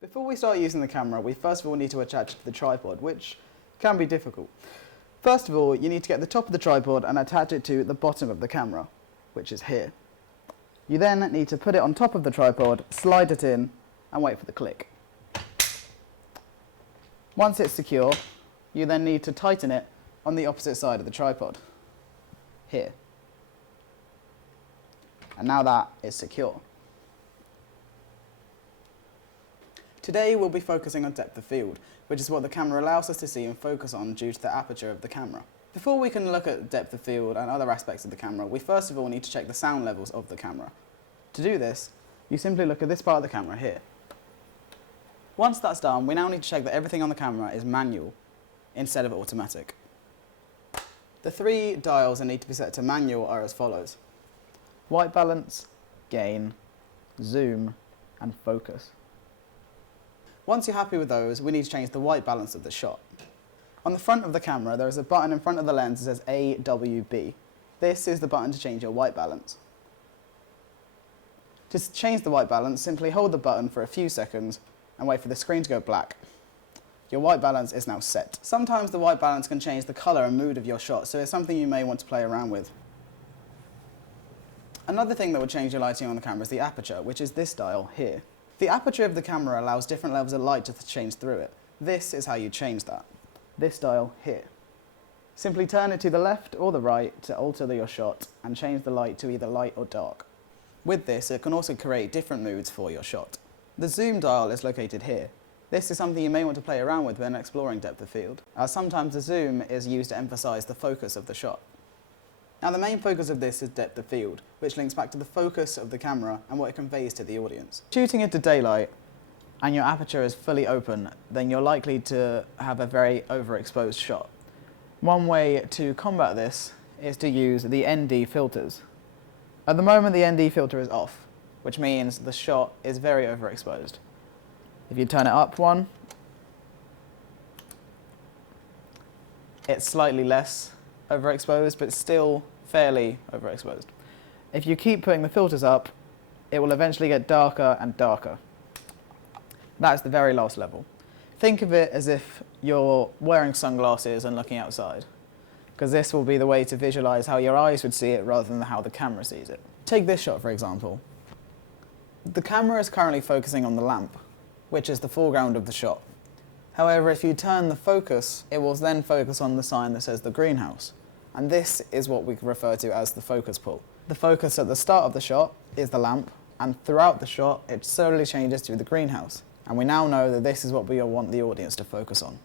Before we start using the camera, we first of all need to attach it to the tripod, which can be difficult. First of all, you need to get the top of the tripod and attach it to the bottom of the camera, which is here. You then need to put it on top of the tripod, slide it in, and wait for the click. Once it's secure, you then need to tighten it on the opposite side of the tripod, here. And now that is secure. Today we'll be focusing on depth of field, which is what the camera allows us to see and focus on due to the aperture of the camera. Before we can look at depth of field and other aspects of the camera, we first of all need to check the sound levels of the camera. To do this, you simply look at this part of the camera here. Once that's done, we now need to check that everything on the camera is manual instead of automatic. The three dials that need to be set to manual are as follows: white balance, gain, zoom, and focus. Once you're happy with those, we need to change the white balance of the shot. On the front of the camera, there is a button in front of the lens that says AWB. This is the button to change your white balance. To change the white balance, simply hold the button for a few seconds and wait for the screen to go black. Your white balance is now set. Sometimes the white balance can change the colour and mood of your shot, so it's something you may want to play around with. Another thing that will change your lighting on the camera is the aperture, which is this dial here. The aperture of the camera allows different levels of light to change through it. This is how you change that. This dial here. Simply turn it to the left or the right to alter your shot and change the light to either light or dark. With this, it can also create different moods for your shot. The zoom dial is located here. This is something you may want to play around with when exploring depth of field, as sometimes the zoom is used to emphasize the focus of the shot. Now the main focus of this is depth of field, which links back to the focus of the camera and what it conveys to the audience. Shooting into daylight and your aperture is fully open, then you're likely to have a very overexposed shot. One way to combat this is to use the ND filters. At the moment the ND filter is off, which means the shot is very overexposed. If you turn it up one, it's slightly less overexposed, but still fairly overexposed. If you keep putting the filters up, it will eventually get darker and darker. That's the very last level. Think of it as if you're wearing sunglasses and looking outside, because this will be the way to visualize how your eyes would see it rather than how the camera sees it. Take this shot, for example. The camera is currently focusing on the lamp, which is the foreground of the shot. However, if you turn the focus, it will then focus on the sign that says the greenhouse. And this is what we refer to as the focus pull. The focus at the start of the shot is the lamp, and throughout the shot, it slowly changes to the greenhouse. And we now know that this is what we want the audience to focus on.